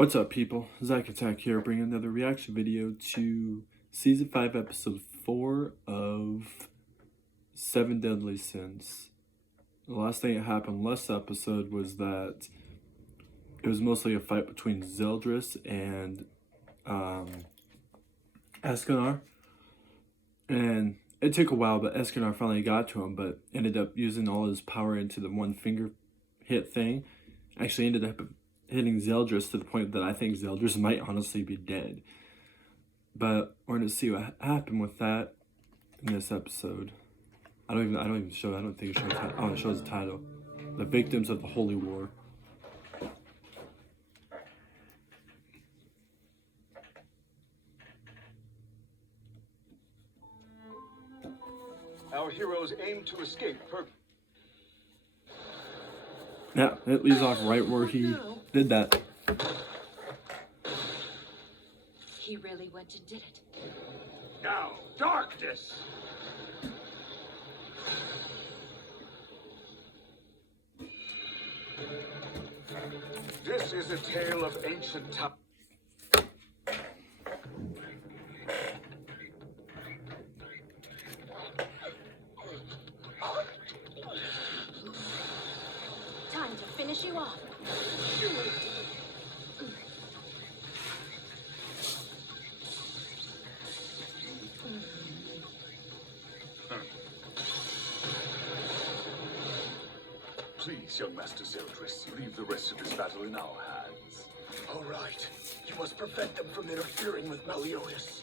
What's up, people? Zach Attack here, bringing another reaction video to Season 5, Episode 4 of 7 Deadly Sins. The last thing that happened last episode was that it was mostly a fight between Zeldris and Escanar. And it took a while, but Escanar finally got to him, but ended up using all his power into the one finger hit thing. Actually ended up hitting Zeldris to the point that I think Zeldris might honestly be dead. But we're gonna see what happened with that in this episode. I don't think it shows. Oh, it shows the title: "The Victims of the Holy War." Our heroes aim to escape Yeah, it leaves off right where he did that. He really went and did it. Now, darkness! This is a tale of ancient times. Time to finish you off. Please, young Master Zeldris, leave the rest of this battle in our hands. All right. You must prevent them from interfering with Meliodas.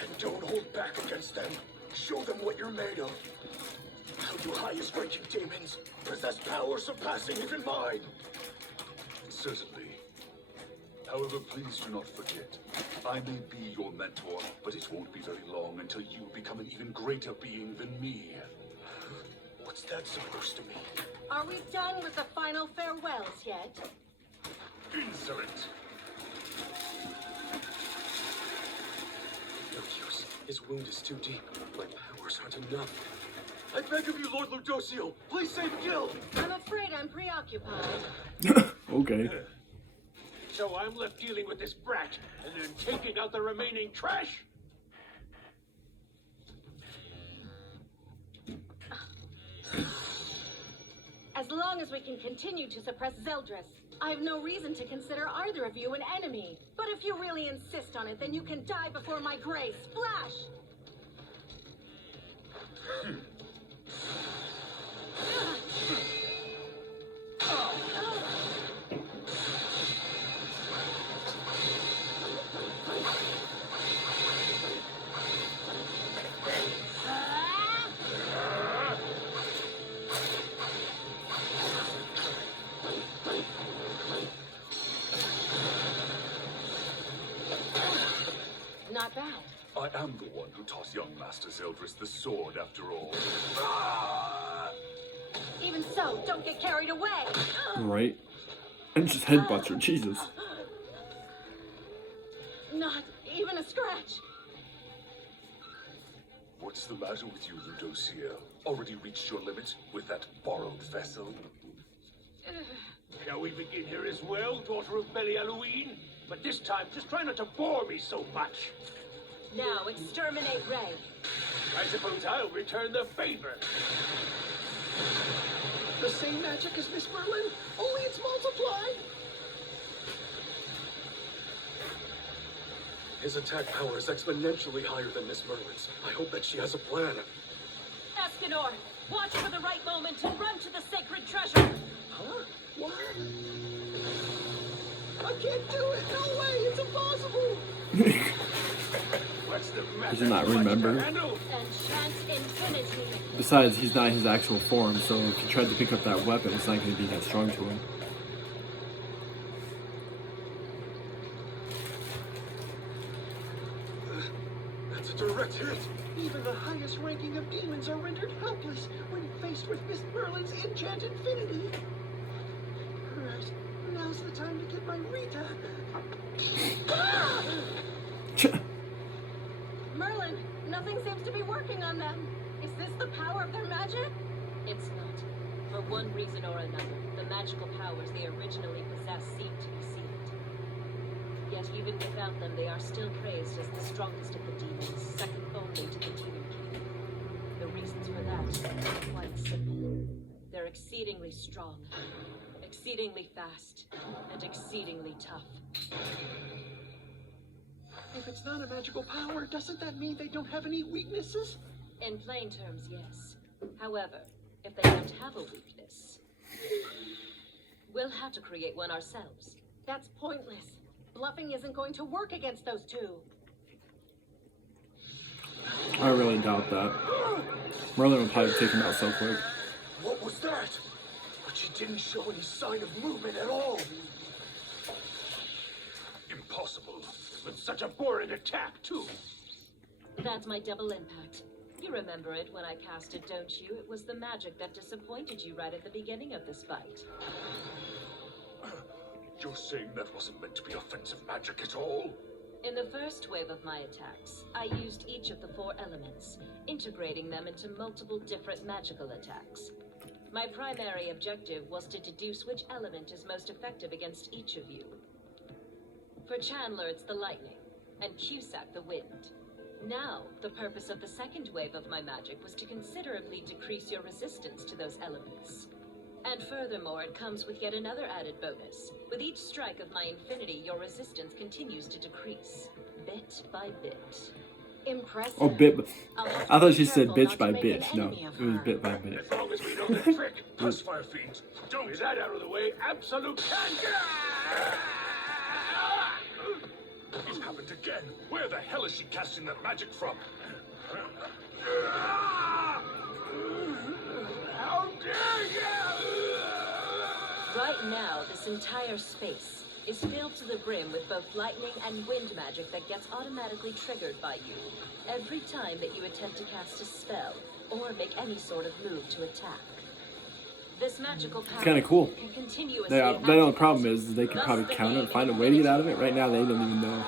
And don't hold back against them. Show them what you're made of. How you highest-ranking demons possess power surpassing even mine. Certainly. However, please do not forget, I may be your mentor, but it won't be very long until you become an even greater being than me. What's that supposed to mean? Are we done with the final farewells yet? Insolent! No use. His wound is too deep. My powers aren't enough. I beg of you, Lord Ludocio, please save Gil! I'm afraid I'm preoccupied. Okay. So I'm left dealing with this brat, and then taking out the remaining trash? As long as we can continue to suppress Zeldris, I have no reason to consider either of you an enemy. But if you really insist on it, then you can die before my grace. Splash! Not bad. I am the one who taught young Master Zeldris the sword, after all. Even so, don't get carried away. Right? And just headbutts her, Jesus. Not even a scratch. What's the matter with you, Ludocio? Already reached your limit with that borrowed vessel? Shall we begin here as well, daughter of Belialuin? But this time, just try not to bore me so much. Now exterminate Ray. I suppose I'll return the favor. The same magic as Miss Merlin, only it's multiplied! His attack power is exponentially higher than Miss Merlin's. I hope that she has a plan. Escanor, watch for the right moment and run to the sacred treasure. Huh? What? I can't do it! No way! It's impossible! What's the matter? Does he not remember? Handle? Enchant infinity. Besides, he's not his actual form, so if he tried to pick up that weapon, it's not going to be that strong to him. That's a direct hit! Even the highest ranking of demons are rendered helpless when faced with Miss Merlin's enchant infinity. Right, now's the time to get my Rita. Merlin, nothing seems to be working on them. Is this the power of their magic? It's not. For one reason or another, the magic magical powers they originally possessed seem to be sealed. Yet even without them, they are still praised as the strongest of the demons, second only to the Demon King. The reasons for that are quite simple. They're exceedingly strong, exceedingly fast, and exceedingly tough. If it's not a magical power, doesn't that mean they don't have any weaknesses? In plain terms, yes. However, if they don't have a weakness, we'll have to create one ourselves. That's pointless. Bluffing isn't going to work against those two. I really doubt that. Merlin would probably take him out so quick. What was that? But she didn't show any sign of movement at all. Impossible. But such a boring attack, too. That's my double impact. You remember it when I cast it, don't you? It was the magic that disappointed you right at the beginning of this fight. You're saying that wasn't meant to be offensive magic at all? In the first wave of my attacks, I used each of the 4 elements, integrating them into multiple different magical attacks. My primary objective was to deduce which element is most effective against each of you. For Chandler, it's the lightning, and Cusack, the wind. Now, the purpose of the second wave of my magic was to considerably decrease your resistance to those elements. And furthermore, it comes with yet another added bonus. With each strike of my infinity, your resistance continues to decrease, bit by bit. Impressive. Oh, bit. I'll have to I thought be she said careful bitch not by to make an bitch. No, enemy of it was her. bit by bit. As long as we know the trick, plus fire fiends. Don't get that out of the way. Absolute can. It happened again. Where the hell is she casting that magic from? How dare you! Right now, this entire space is filled to the brim with both lightning and wind magic that gets automatically triggered by you every time that you attempt to cast a spell or make any sort of move to attack. This magical power Kinda cool. can continuously The only activate, problem is they could thus probably counter delaying and find a any way to get out of it. ability Right now, they don't even know.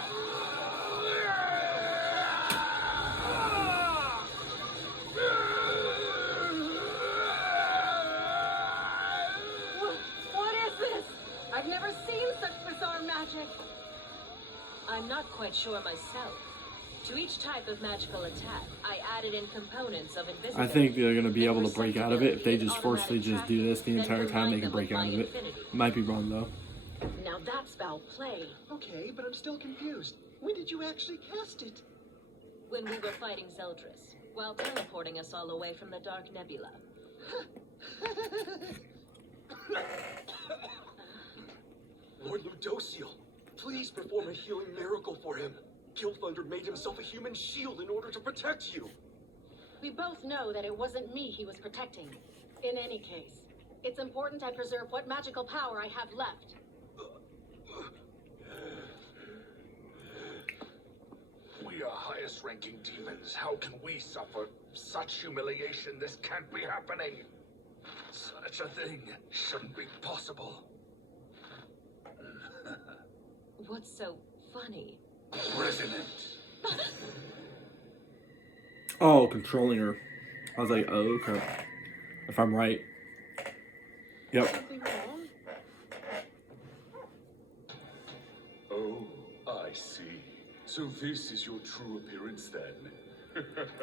What is this? I've never seen such bizarre magic. I'm not quite sure myself. To each type of magical attack, I added in components of invisibility. I think they're going to be able to break out of it. If they just forcefully just do this the entire time, they can break out of it. Might be wrong, though. Now that's foul play. Okay, but I'm still confused. When did you actually cast it? When we were fighting Zeldris, while teleporting us all away from the Dark Nebula. Lord Ludociel, please perform a healing miracle for him. Killthunder made himself a human shield in order to protect you. We both know that it wasn't me he was protecting. In any case, it's important I preserve what magical power I have left. We are highest ranking demons. How can we suffer such humiliation? This can't be happening. Such a thing shouldn't be possible. What's so funny? Resonant. Oh, controlling her. I was like, oh, okay. If I'm right. Yep. Something wrong? Oh, I see. So this is your true appearance then?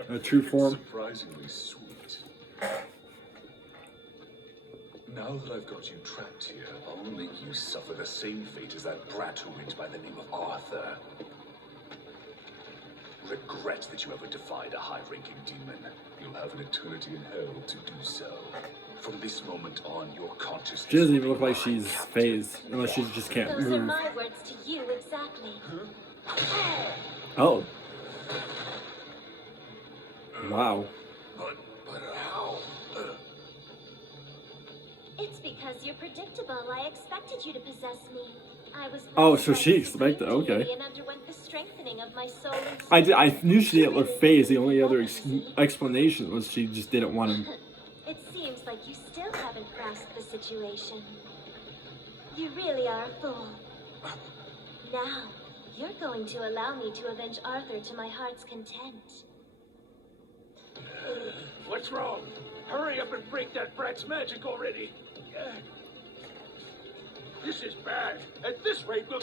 A true form. Surprisingly sweet. Now that I've got you trapped here, I'll make you suffer the same fate as that brat who went by the name of Arthur. Regret that you ever defied a high-ranking demon. You'll have an eternity in hell to do so. From this moment on, your consciousness... She doesn't even will look be like my she's captive. phased, unless she just can't Those are move. my words to you exactly. Oh. Wow. But how? It's because you're predictable. I expected you to possess me. I was Oh, blessed so by she the expected- Supreme okay. Deity and underwent the strengthening of my soul and I knew she didn't look phased. The only other explanation was she just didn't want him. It seems like you still haven't grasped the situation. You really are a fool. Now, you're going to allow me to avenge Arthur to my heart's content. What's wrong? Hurry up and break that brat's magic already. This is bad. At this rate, we'll...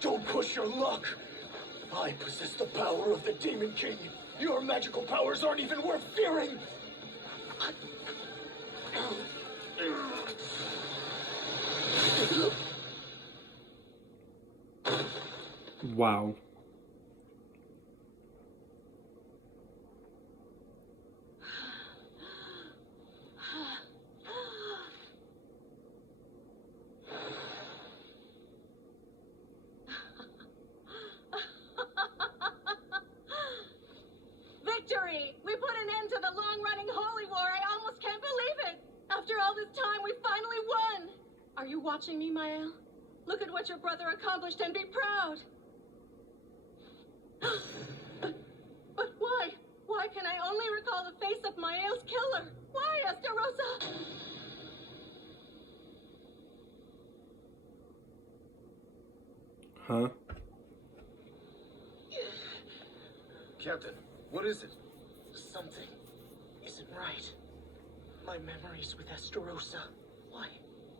Don't push your luck. I possess the power of the Demon King. Your magical powers aren't even worth fearing. Wow. Victory! We put an end to the long-running Holy War. I almost can't believe it. After all this time, we finally won. Are you watching me, Mael? Look at what your brother accomplished and be proud. But why? Why can I only recall the face of Mael's killer? Why, Estarosa? Huh? Captain, what is it? Something isn't right. My memories with Estarosa. Why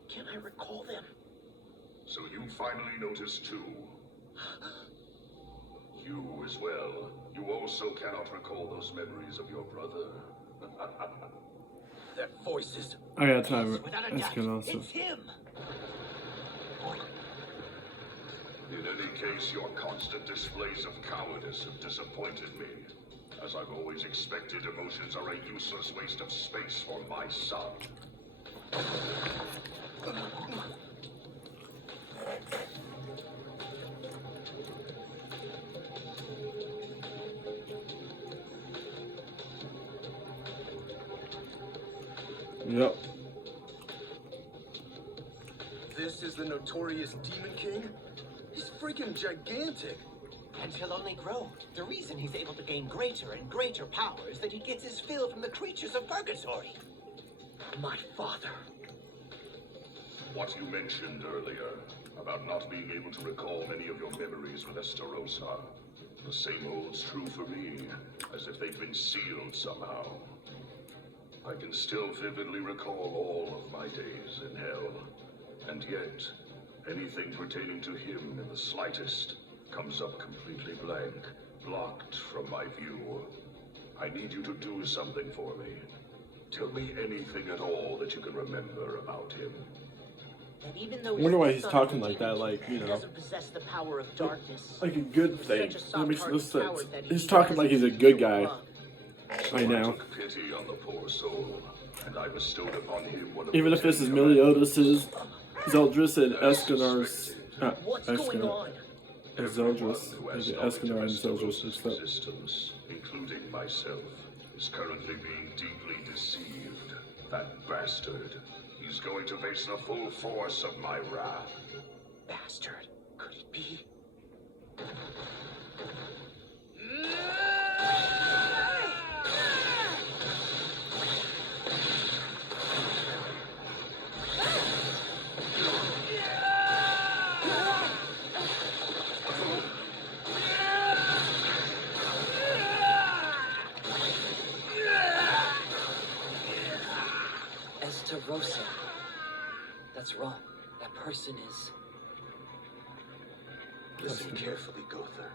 can't I recall them? So you finally noticed too. You as well. You also cannot recall those memories of your brother. That voice is... I got time. Without a doubt, it's him! In any case, your constant displays of cowardice have disappointed me. As I've always expected, emotions are a useless waste of space for my son. Yep. This is the notorious Demon King? He's freaking gigantic. And he'll only grow. The reason he's able to gain greater and greater power is that he gets his fill from the creatures of purgatory. My father. What you mentioned earlier about not being able to recall many of your memories with Estarosa, the same holds true for me, as if they've been sealed somehow. I can still vividly recall all of my days in hell, and yet, anything pertaining to him in the slightest comes up completely blank, blocked from my view. I need you to do something for me. Tell me anything at all that you can remember about him. And even though I wonder why he's son talking of a like demon that, like, you king, know. he doesn't possess the power of darkness. Like a good He's thing. such a That makes no soft-hearted sense. coward that He's he talking like he's a doesn't good feel guy. love. I know. took pity on the poor soul, and I bestowed upon him one of Even the if this 10 is Meliodas' commandments. Zeldris and As Escanar's What's going on? Zeldris. Everyone who has Like knowledge Escanar of and Zeldris and Estarosa's stuff. existence, including myself, is currently being deeply deceived. That bastard. He's going to face the full force of my wrath. Bastard. Could it be? Estarosa. That's wrong. That person is... Listen carefully, Gother.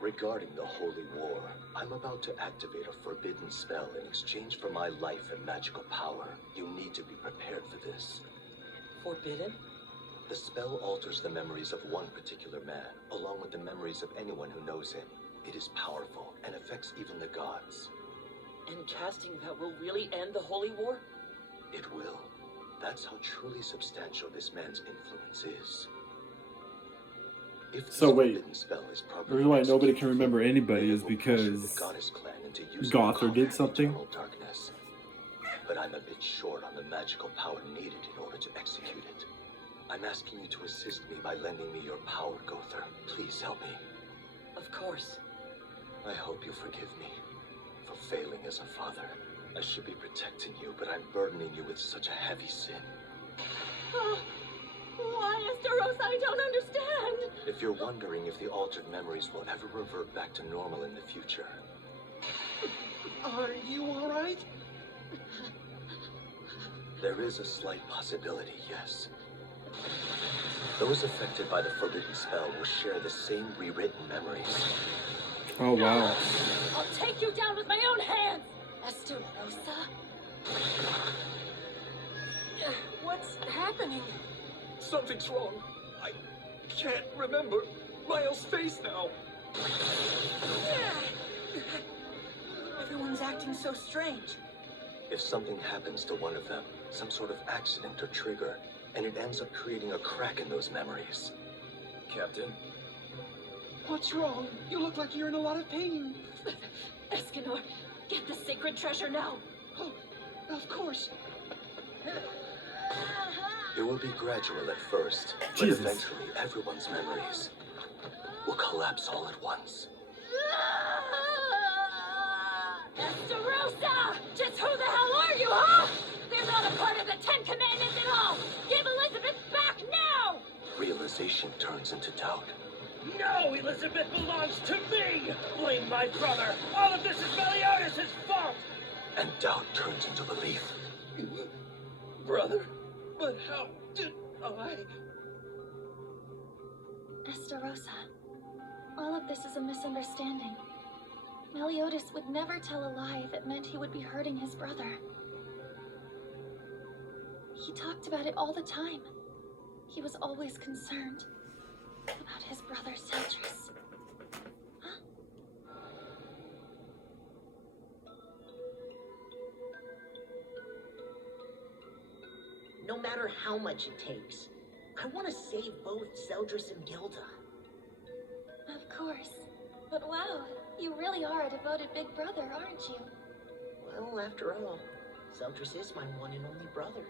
Regarding the Holy War, I'm about to activate a forbidden spell in exchange for my life and magical power. You need to be prepared for this. Forbidden? The spell alters the memories of one particular man, along with the memories of anyone who knows him. It is powerful and affects even the gods. And casting that will really end the Holy War? It will. That's how truly substantial this man's influence is. If this So wait, forbidden spell is the properly reason why nobody executed, can remember anybody it is will pressure because the goddess clan into using Gother the did power of something. eternal darkness. But I'm a bit short on the magical power needed in order to execute it. I'm asking you to assist me by lending me your power, Gother. Please help me. Of course. I hope you forgive me for failing as a father. I should be protecting you, but I'm burdening you with such a heavy sin. Oh, why, Estarosa? I don't understand. If you're wondering if the altered memories will ever revert back to normal in the future. Are you alright? There is a slight possibility, yes. Those affected by the forbidden spell will share the same rewritten memories. Oh, wow. I'll take you down with my own hands! Estarossa? What's happening? Something's wrong. I can't remember Miles' face now. Everyone's acting so strange. If something happens to one of them, some sort of accident or trigger, and it ends up creating a crack in those memories. Captain? What's wrong? You look like you're in a lot of pain. Escanor, get the sacred treasure now! Oh, of course. It will be gradual at first, but Jesus. eventually everyone's memories will collapse all at once. Estarossa! Just who the hell are you, huh? They're not a part of the Ten Commandments at all! Give Elizabeth back now! Realization turns into doubt. No, Elizabeth belongs to me! Blame my brother! All of this is Meliodas' fault! And doubt turns into belief. Brother, but how did I... Estarossa, all of this is a misunderstanding. Meliodas would never tell a lie that meant he would be hurting his brother. He talked about it all the time. He was always concerned about his brother Seldris. No matter how much it takes, I want to save both Seldris and Gilda. Of course. But wow, you really are a devoted big brother, aren't you? Well, after all, Seldris is my one and only brother.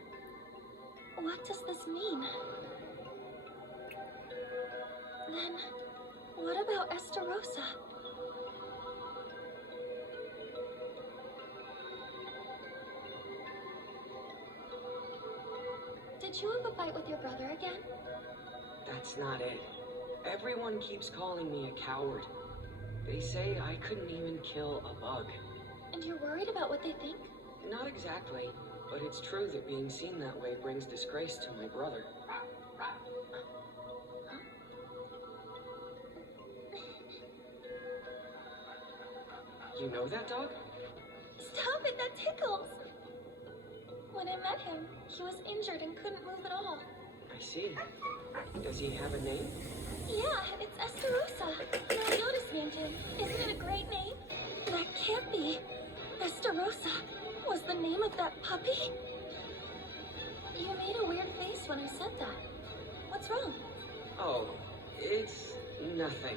What does this mean? Then, what about Estarossa? Did you have a fight with your brother again? That's not it. Everyone keeps calling me a coward. They say I couldn't even kill a bug. And you're worried about what they think? Not exactly, but it's true that being seen that way brings disgrace to my brother. You know that dog? Stop it, that tickles! When I met him, he was injured and couldn't move at all. I see. Does he have a name? Yeah, it's Estarossa. Meliodas named him. Isn't it a great name? That can't be. Estarossa was the name of that puppy? You made a weird face when I said that. What's wrong? Oh, it's nothing.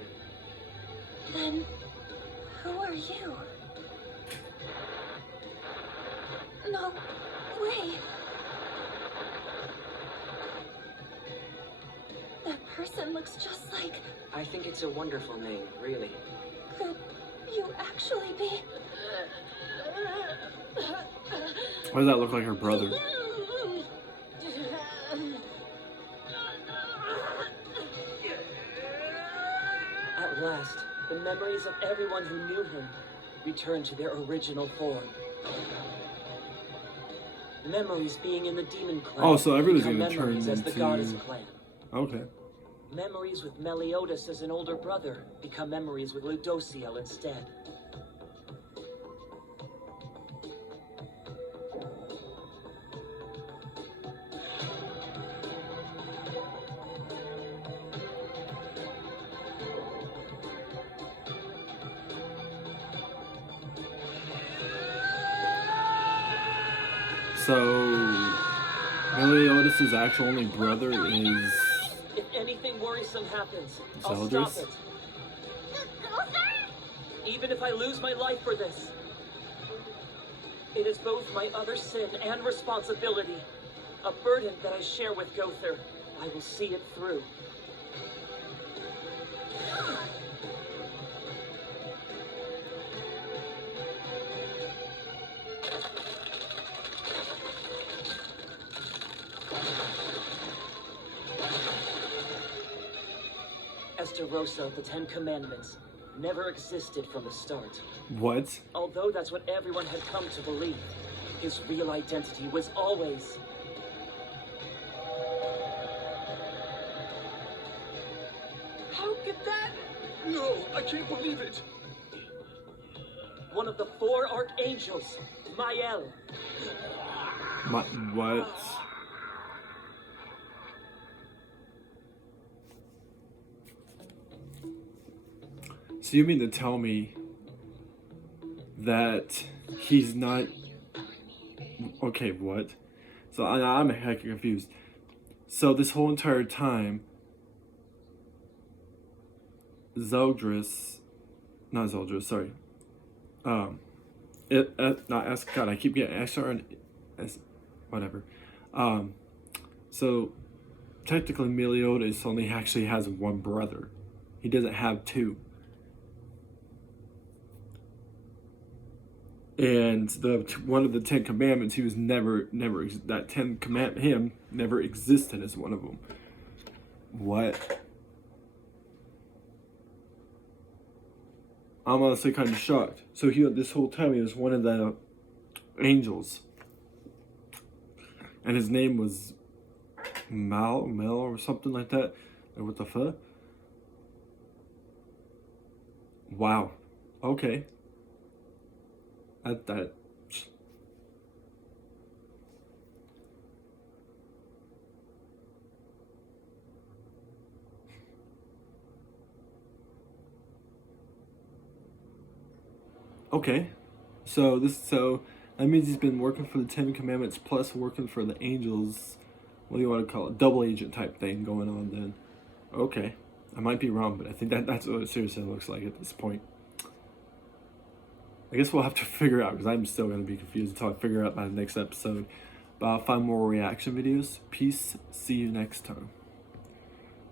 Then, who are you? No way. That person looks just like... I think it's a wonderful name, really. Could you actually be... Why does that look like her brother? At last, the memories of everyone who knew him returned to their original form. Memories being in the demon clan. Oh, so everybody's become gonna turn memories as the into- goddess clan. Okay. Memories with Meliodas as an older brother become memories with Ludociel instead. So, Meliodas' actual only brother is... If anything worrisome happens, I'll Seldris? stop it. Even if I lose my life for this. It is both my other sin and responsibility. A burden that I share with Gother. I will see it through. Estarossa of the Ten Commandments never existed from the start. What? Although that's what everyone had come to believe, his real identity was always... How could that? No, I can't believe it. one of the 4 archangels, Mael. What? So you mean to tell me that he's not... Okay, what? So I'm heck confused. So this whole entire time, Zeldris, not Zeldris, sorry. Not God, I keep getting SR and S, whatever. So technically Meliodas only actually has one brother. He doesn't have 2. And one of the 10 commandments, he was never that 10 commandment him never existed as one of them. What? I'm honestly kind of shocked. So this whole time he was one of the angels, and his name was Mel or something like that. Or what the fuck? Wow. Okay. That. Okay, so that means he's been working for the 10 Commandments plus working for the angels. What do you want to call it? Double agent type thing going on then. Okay, I might be wrong, but I think that's what it seriously looks like at this point. I guess we'll have to figure out, because I'm still going to be confused until I figure out by the next episode. But I'll find more reaction videos. Peace. See you next time.